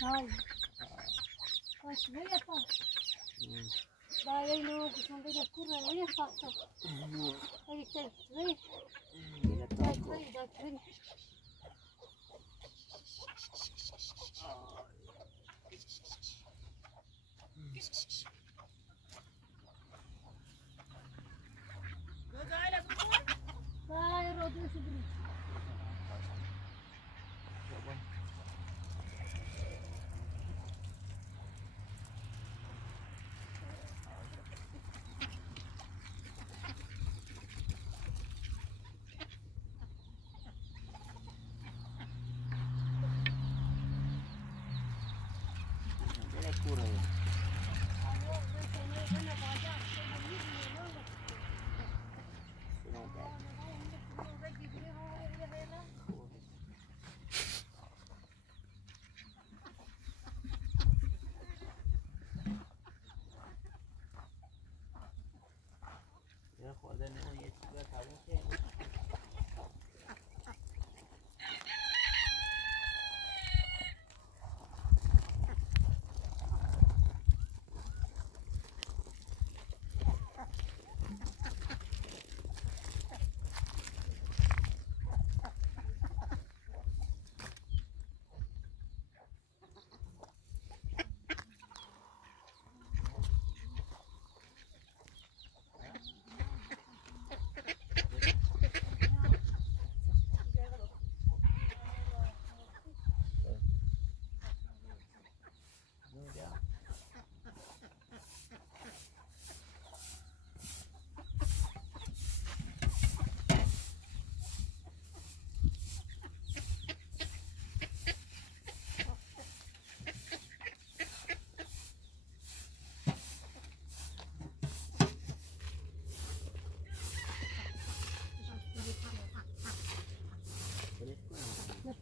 Ai, acho que é pá. Vai aí no, que não veio a curva, aí é fácil. Aí tem, vem. Vai. Vai, rodou esse bruto.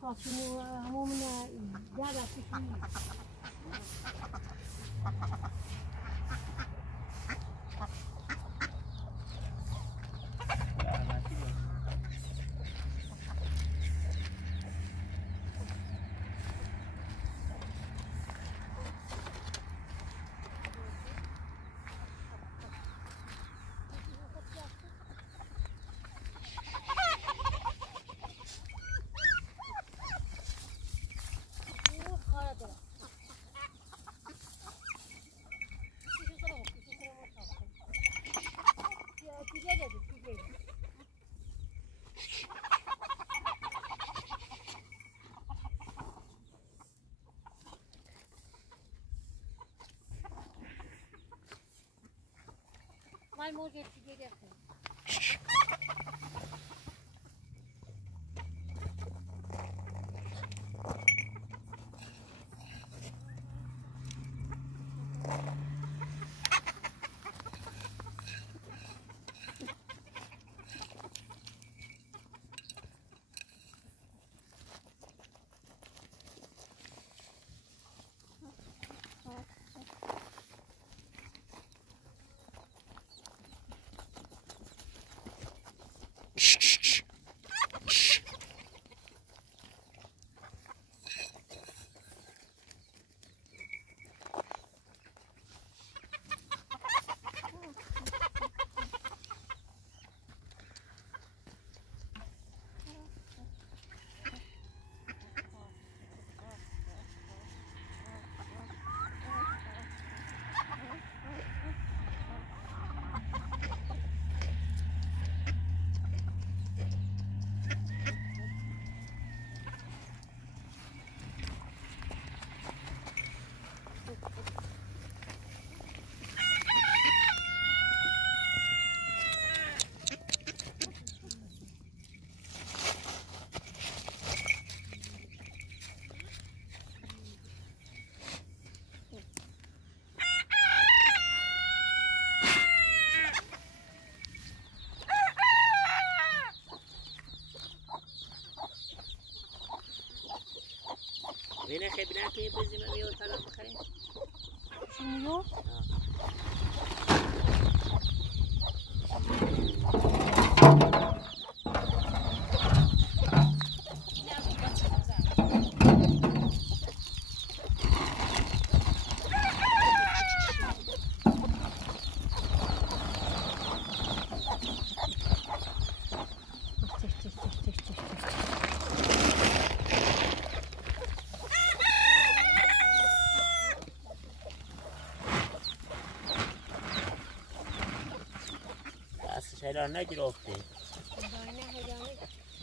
Kalau mau menjaga sih. Vai morrer de direção. وين خبنا كيف بزي ما بيوت على بخير شنو شايلها نجرفته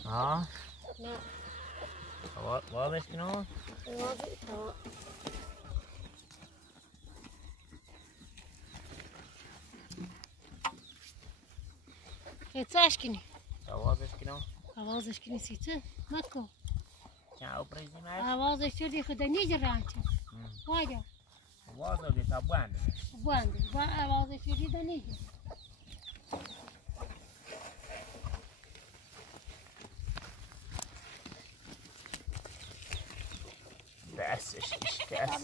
لا واضح شنو؟ واضح يتاشكني واضح شنو؟ اوازش کنی سیته مکو چه برزی ماش؟ اوازش شدی خدا نیجرانچه واجا واضح بیت ابوانده با اوازش شدی دا نیجر تأسش إيش تأس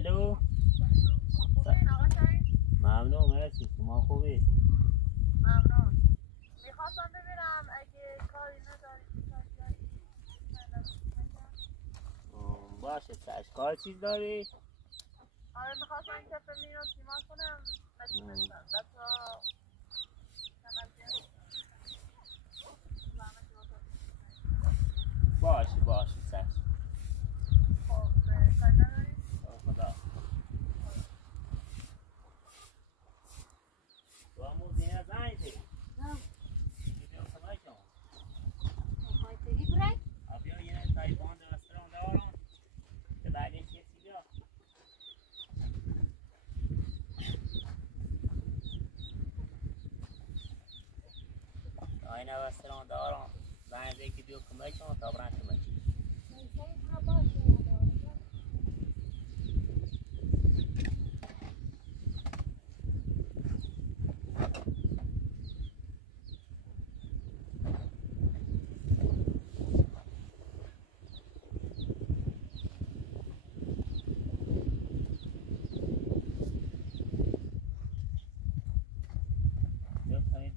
الو ممنون مرسی شما خوبی؟ ممنون. میخواستم ببینم اگه کاری نداری باشه چشم کار چیز داری؟ آره میخواستم که فیلمی رو سیمان کنم نتونستم بسا باشه چشم خب کاری نداری؟ خدا تو همون زینه زنگ دی نه بیدیم خدا کن خواهی تری برای بیا یه تایفان رستوران دارم که بعدش یه چی بیا آینه رستوران دارم زنگ دی که بیو کمک کن تا برن کمک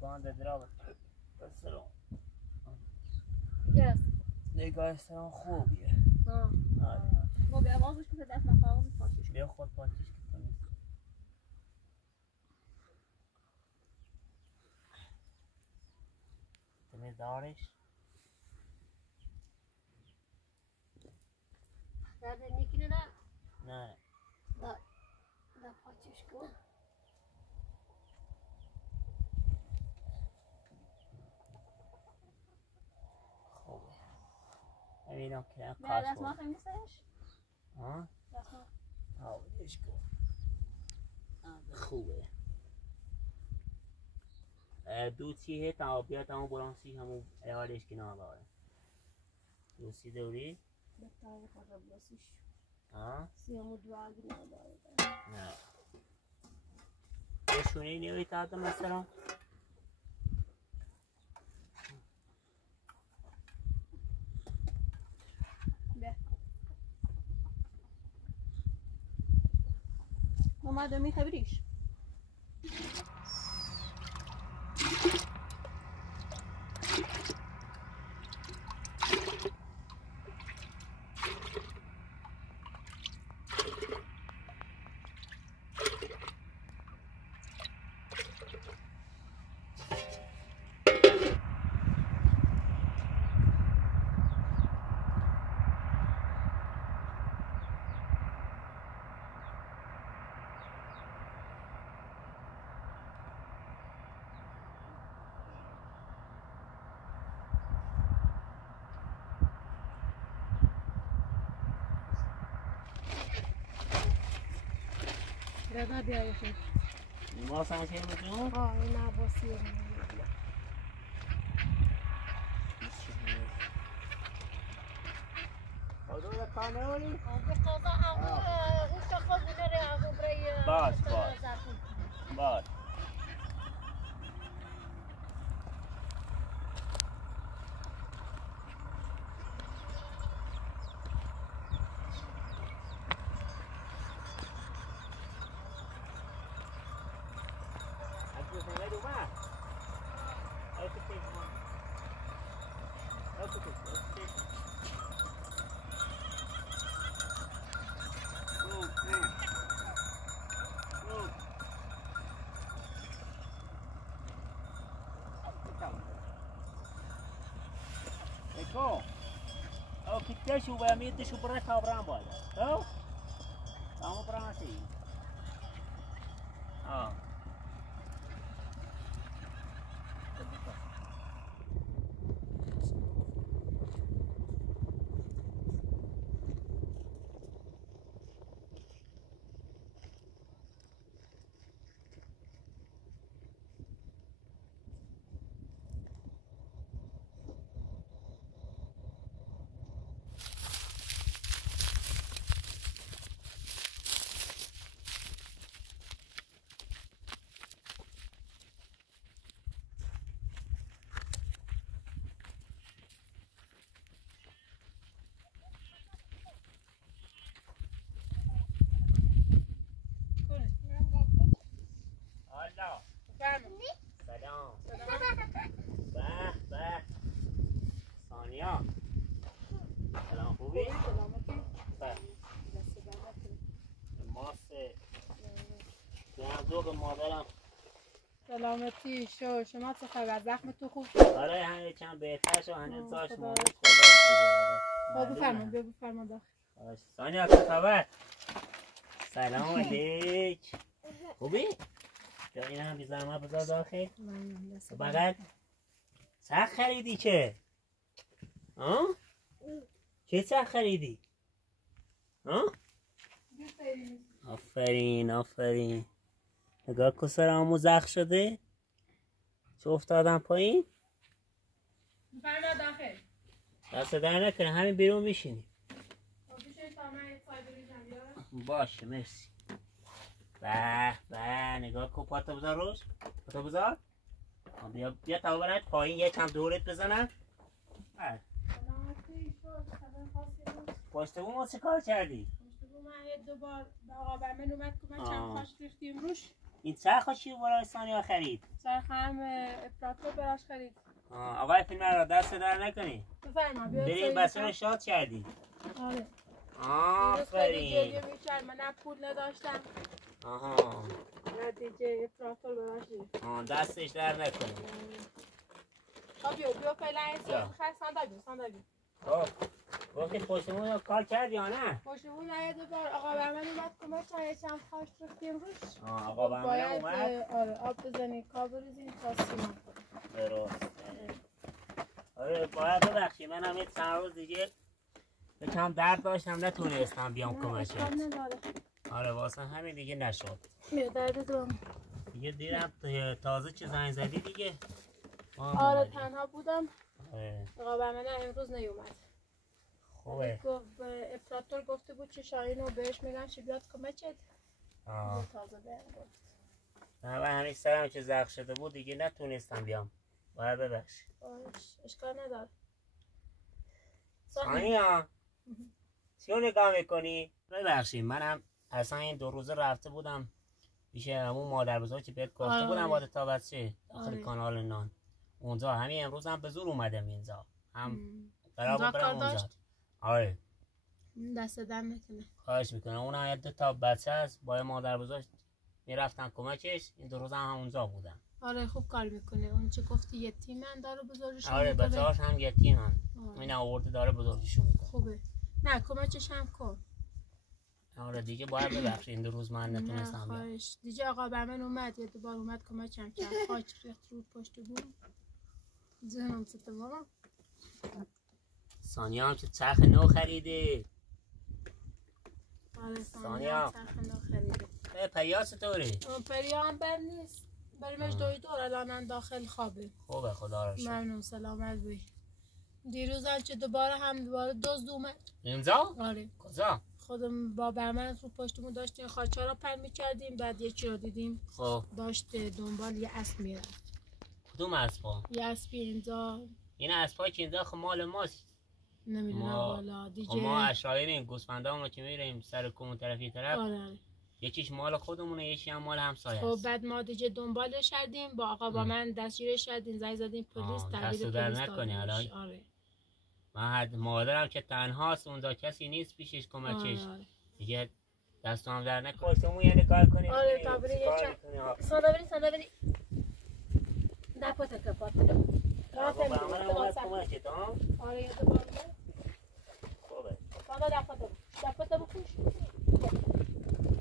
باند درا بسرم Yes. نگاه سرم خوبیه با به آوازش که دست نخواهم پاسش بیا خود پاتیش که کنی تمیز دارش درد نیکی نه نه دا پاچش کن خوبه ببینم که نه کاش دست بود ما خیلی نیستش ها؟ دست ما آوریش کن خوبه دوستی هست آبیات همون برانسی همون ایالش کنار داره دوستی دوری؟ بهتره کار بسیش ها؟ سیامو دواگی نداره نه بشونی نیوی تا مثلا به اومده میخبریش رضا بیا بخیر ما سانچه میدون؟ این عباسی حضور کاملی؟ بقضا اون شخص بنره اگو برای باش باش او كتشو باميدشو بريتها وبرام بايدا او قاموا براسي مادرم سلامتی شما چه خبر زخم تو خوب آره همه چند بهتر شو هنوز داشت بفرما داخل سانیا چه خبر سلام علیک خوبی یا این هم بی زحمت بذار داخل بغل چه خریدی چه چه خریدی آفرین نگاه که سرمو زخم شده چه افتادم پایین بفرما داخل دست در نکنه همین بیرون میشینی باشه مرسی به نگاه کن پاتو بذار روش پاتو بذار بیا تا برد پایین یه چند دورت بزنم پشت بوم چه کار کردی؟ پشت بوم من دو بار آقا برمن اومد که من چند خواست ریختیم روش این چرخ چی برای ثانیه خرید؟ چرخ هم افراطور براش خرید. آقای فیلم را دست در نکنی. بفرما بیا. بریم بسه رو شاد کردی. آره. آفرین. گریه میکرد من پول نداشتم. آها. نتیجه افراطور براش دید. دستش در نکنی. خب بیا فعلا صندلی. خب گفتی پشتمون رو کار کردی یا نه؟ پشتمون نه دوبار آقا بهمن اومد کمک تا چند خواهش ریختیم روش. آقا بهمن اومد؟ آره آب بزنی کار بریزیم تا سیمان کنیم. درست. آره باید ببخشی من هم چند روز دیگه یکم درد داشتم نتونستم بیام کمکت. آره واسه همین دیگه نشد. درد دوام. دیگه دیدم تازه چه زنگ زدی دیگه. آره تنها بودم. آقا بهمن امروز نیومد. خوبه. گفت افراطور گفته بود چه شاهینو بهش میگن چه بیاد کمکت. تازه بهم گفت. نه من همین سرم که زخم شده بود دیگه نتونستم بیام. باید ببخش. اشکال نداره. ثانیه چیو نگاه میکنی؟ ببخشید منم اصلا این 2 روزه رفته بودم پیش همون مادر بزرگ که بهت گفته بودم باید تا بچه داخل کانال نان اونجا همین امروز هم به زور اومدم اینجا هم قرار برم اونجا. آره دست در نکنه. خواهش میکنم اون هم 2 تا بچه هست با مادر بزرگ میرفتن کمکش این 2 روز هم اونجا بودم. آره خوب کار میکنه اون چه گفتی یتیمن داره بزرگشون. آره بچه‌هاش هم یتیمن. این آورده داره بزرگشون میکنه. خوبه. نه کمکش هم کن. آره دیگه باید ببخشید این 2 روز من نتونستم بیام. دیگه آقا بهمن اومد یه دوبار اومد کمکم کرد. خاک ریخت رو پشت بود. جنم چه بابا. ثانیه هم که چرخ نو خریده. آره ثانیه چرخ نو خریده. پریا چطوره؟ پریا هم بر نیست. بریمش دویدور الان داخل خوابه. خوبه خدا رو شکر. ممنون سلامت باشی. دیروز هم که دوباره دزد اومد. اینجا؟ آره. کجا؟ خودم با بهمن رو پشتمون داشتیم خاچا رو پن می‌کردیم بعد یکی رو دیدیم. خب داشت دنبال یه اسب میرفت. کدوم اسبا؟ یه اسبی اینجا. این اسبایی که اینجا خب مال ماست. نمیدونم والا دیگه. ما اشایریم گوسفندامونو که میریم سر کوم طرفی طرف. آره. یکیش مال خودمونه یکی هم مال همسایه خب بعد ما دیگه دنبالش کردیم با آقا با من دستگیرش کردیم زنگ زدیم پلیس تحویل پلیس دادیم. آره. من مادرم که تنهاست اونجا کسی نیست پیشش کمکش. آره. دیگه دستم در نکنم یه نگاه کنیم. آره تابری یه صندلی دپوت کپات آقا من اومد کمکت ها؟ آره یه دوباره خوبه بابا دپوت بخوش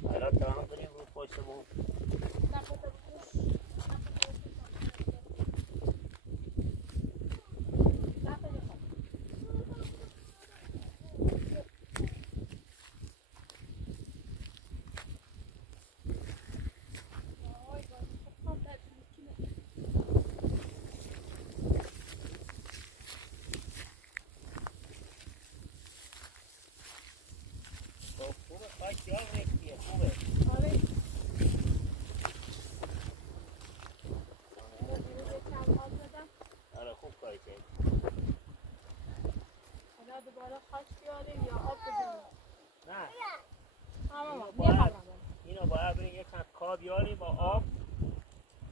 حالا تا هم بریم رو پشتمون دپوت بخوش دوباره خاک بیاریم یا آب بزنیم؟ نه اینو باید بریم یک کار بیاریم با آب.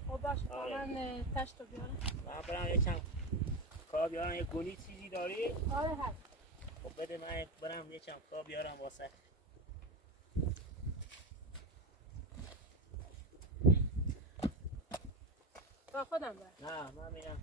خب باشه من تشت رو بیارم. من برم یک کار بیارم یک گلی چیزی داری؟ آره هست. خب بده من برم یک کار بیارم واسه با خودم برم. نه من میرم.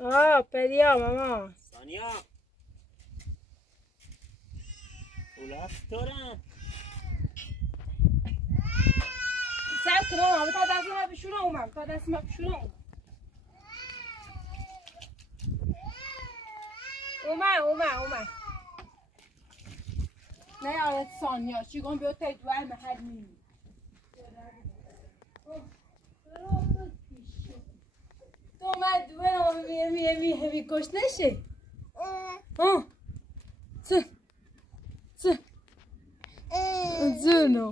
آره پریا ماما ثانیا اولا چطورن؟ سب که ماما تا دست ما بشونه اومم تا دست ما بشونه اومم نه آره ثانیا چیگون بیاد تا دوال محل میمی تو اومد دوال می کش نشه زونو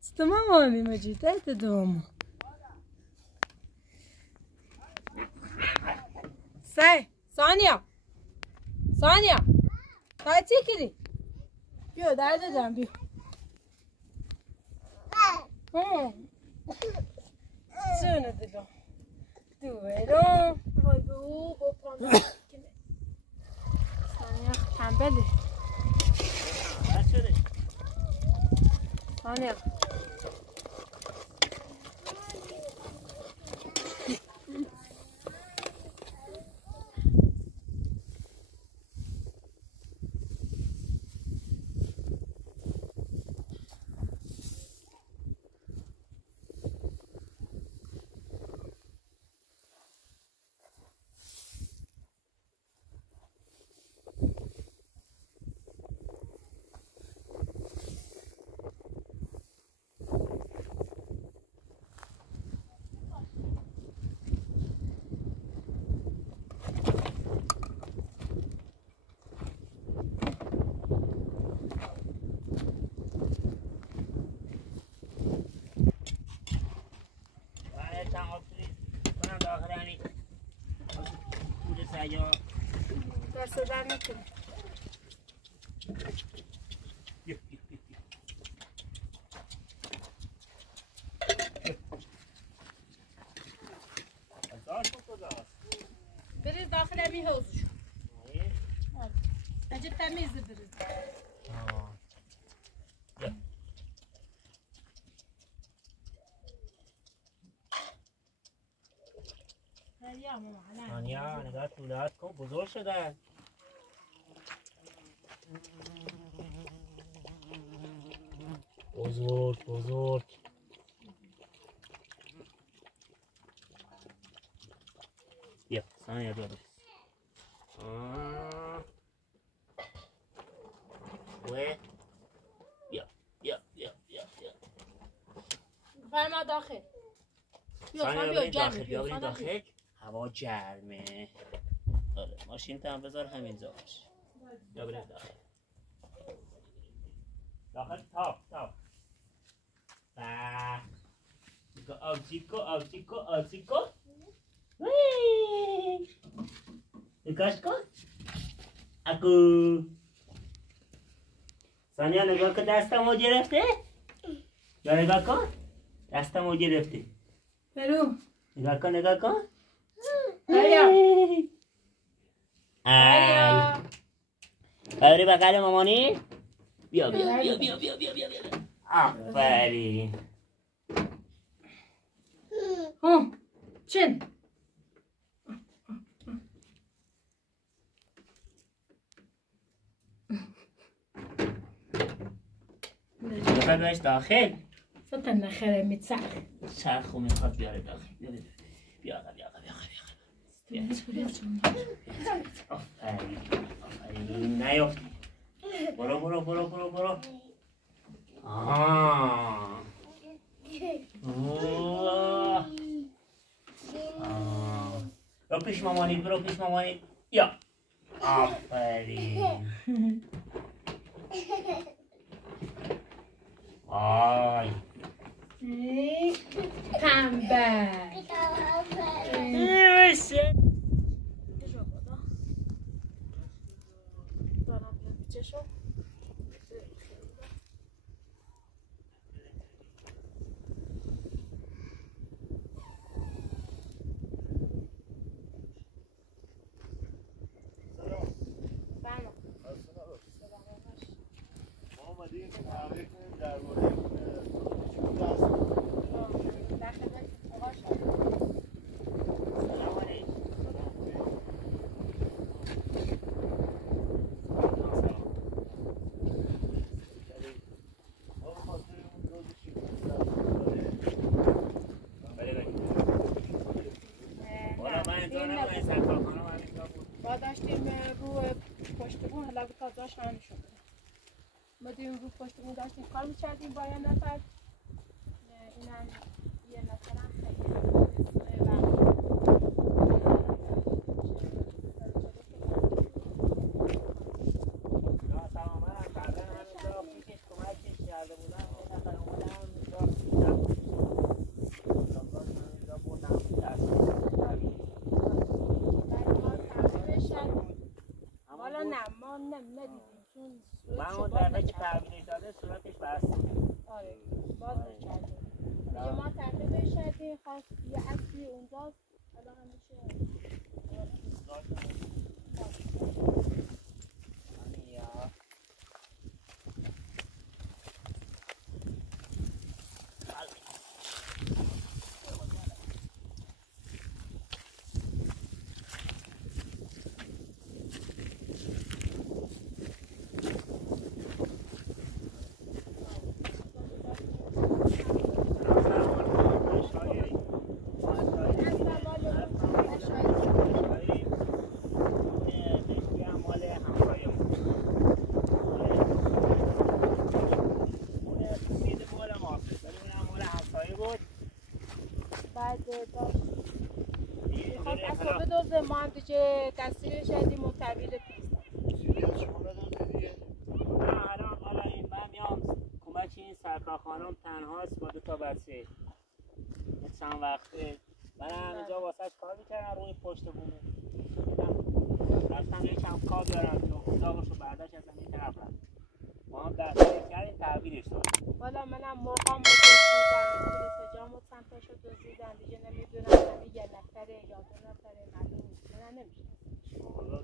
ست مامانی مجیده ات دومو ثانیا تا چی کردی؟ بیا در دادم بیا زونه دلو دویرو وای بو با پاندر ثانیا تنبله بد شده ثانیا دست در نکنه بریز داخل امی حوزشو اجه تمیزه بریز ثانیا نگاه طولات کن بزرگ شدن بزرگ بیا ثانیا بیا فرما داخل بیا داخل هوا گرمه آره ماشین تا هم بذار همینجا باش یا بریم داخل تاپ آبجیکو نگاش کن اکو ثانیا نگاه کن دستمو گرفته یا نگاه کن دستمو گرفته برو نگاه کن پریا بری بغل مامانی بیا آفرین چن میخواد بهش داخل فتن نخره میتسخ چرخو میخواد بیاره داخل بیا آفرین نیافتی برو برو پیش مامانی یا آفرین آی تنبل نمیشه جاش هم شده. ما دیگه رو پشتمون داشتیم کار می‌کردیم با یه نفر. اینم یه نفرم خیلی ما هم دیگه دستگیر شدیم و طویل پیست حالا این من میام کمک این سرکار خانم تنهاست با 2 تا بچه چند وقته من همینجا واسهش کار میکردم روی پشت بومه رفتم یکم کار بیارم چون اتاقشو برداشت ازم این طرف رفت ما هم دستگیر کردیم تحویلش دادیم والا منم مرغام رو دزدیدم پلیس جامو سمتشو دزدیدن دیگه نمیدونم همین یه نفره یا 2 نفره معلوم نیست من نمیشناسم حالا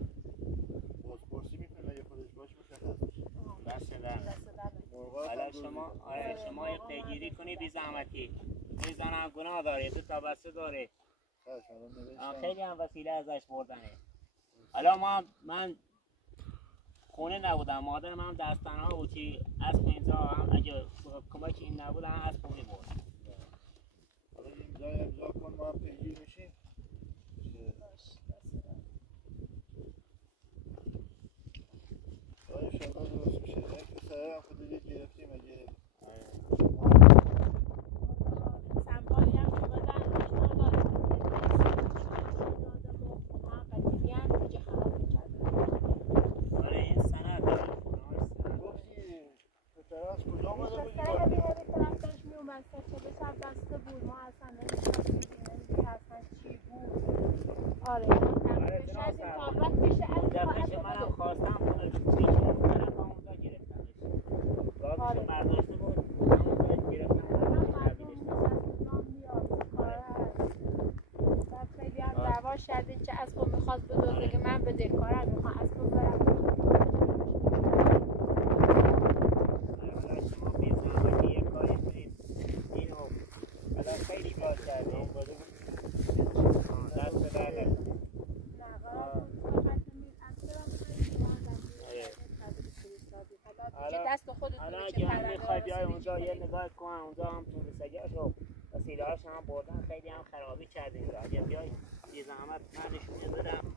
بازپرسی میکنه یه خودش باش مشخص میشه دست در حالا شما یه پیگیری کنی بی زحمتی میزنم گناه داره 2 تا بچه داره خیلی هم وسیله ازش بردنه حالا من خونه نبودم مادر من دست تنها بود که اسب اینجا هم اگه کمک این نبود هم اسب خونه برد حالا اینجا امضا کن ما هم پیگیر میشیم انشاءالله درست میشه یک پسره هم خود دید گرفتیم اگه سنبالی هم که بدن اشتار دارم قدیمی هم دیگه خراب میکردن این سند گفتی پسره از کجا آمده بودی؟ پسره همی طرف داشت میومد سه شب بسته بود ما اصلا نمیشناسیم اصلا چی بود آره ما شدیم تا وقت پیش از منم خواستم میکنم طرف اونجا گرفتمش رازشو برداشته بود اونجا گرفتم خیلی هم دعوا شدیم که اسبو میخواست بدوزه که من به دلکارم میخوام اسبو برم شما بیزنم که یه کاری کنید اینو الان خیلی کار کردیم دست برده دست خودتون الان اگه هم میخوای بیای اونجا یه نگاه کن اونجا هم تون سگه‌اشو وسیله هاش هم بردن خیلی هم خرابی کردیم اگه بیای یه زحمت من نشونه بدم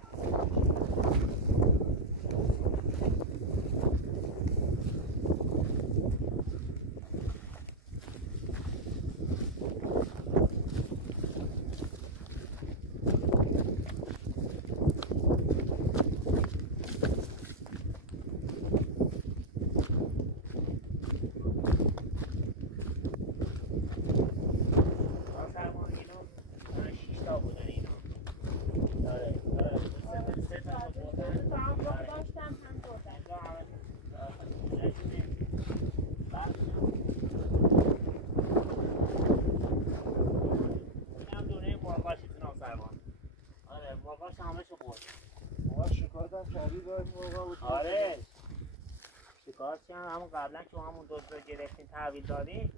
همون قبلا که همون دوست رو گرفتیم تحویل دادیم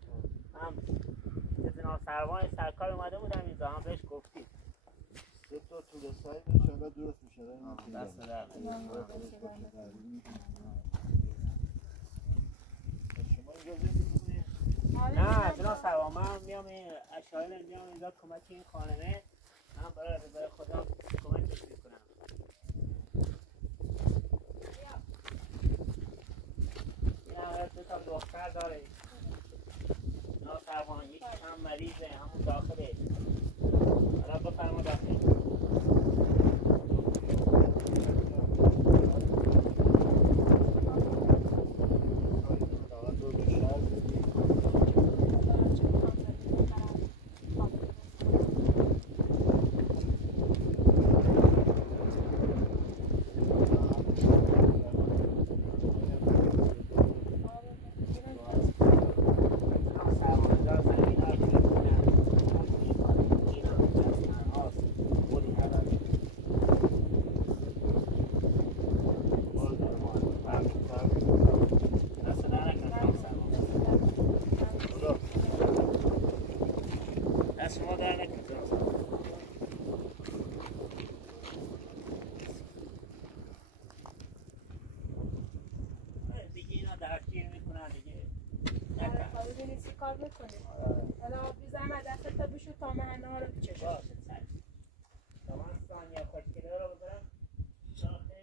هم جناب سروان سرکار اومده بودم اینجا هم بهش گفتیم 3 تا طول سایل انشاءالله درست میشه دست در شما اجازه میدید؟ نه جناب سروان من میام این اشایل میام اینجا کمک این خانمه من برای رضای خودم کمکش میکنم دو تا دختر داره ناصرخان یکی هم مریضه همون داخله حالا بفرما داخل کار بکنیم حالا بیزم دست تا بشو تا مهنه رو بچشم تمام ثانیه خوشگله رو بذارم داخل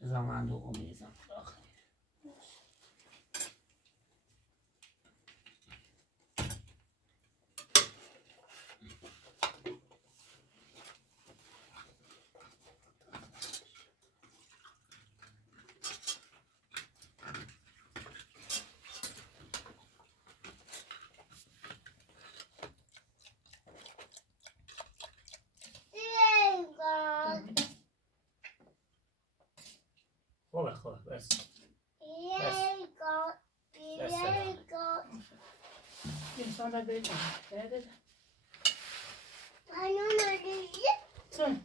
زمان دوم میزم داخل خوبه بس انسان باید برید بده چون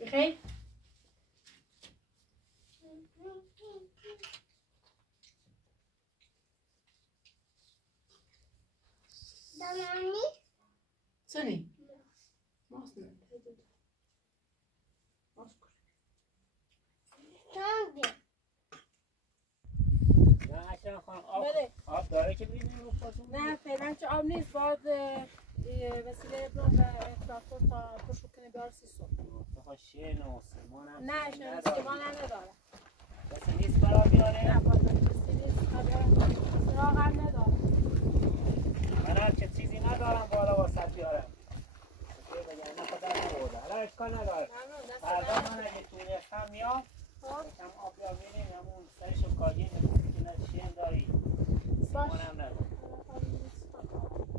بخیر چونی ماست نه ماست نه اکرم خانم آب داره که بینیم رو خودتون؟ نه فعلا که آب نیست باید وسیله برون و اطرافو تا پشو کنه بیار سی صبح بخواه شیر نوسیمان هم نه شیر نوسیمان هم نداره کسی نیست برا بیاره؟ نه باید کسی نیست سراغ هم نداره من هر که چیزی ندارم بالا واسط بیارم بگه نه خدا نبوده حالا اشکال نداره فردا من اگه تونستم میام کم آب بیار بینیم همون سرشو کاجی نمیسی که شیر داری سیمان هم نداره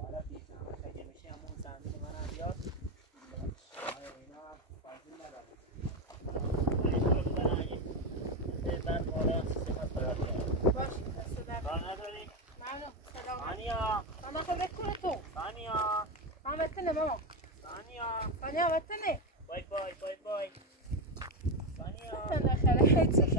حالا بیشتم اگه میشه همون زمین منم بیاد اینا هم فایدی نداره شروع بدن اگه بعد بالا سیستمت برات بیارم باشی دست در کار نداری؟ ممنون سلام ثانیا ماما خود بکنه تو ثانیا ماما بتنه ماما ثانیا بتنه بای بای بای بای ثانیا بتنه خیلی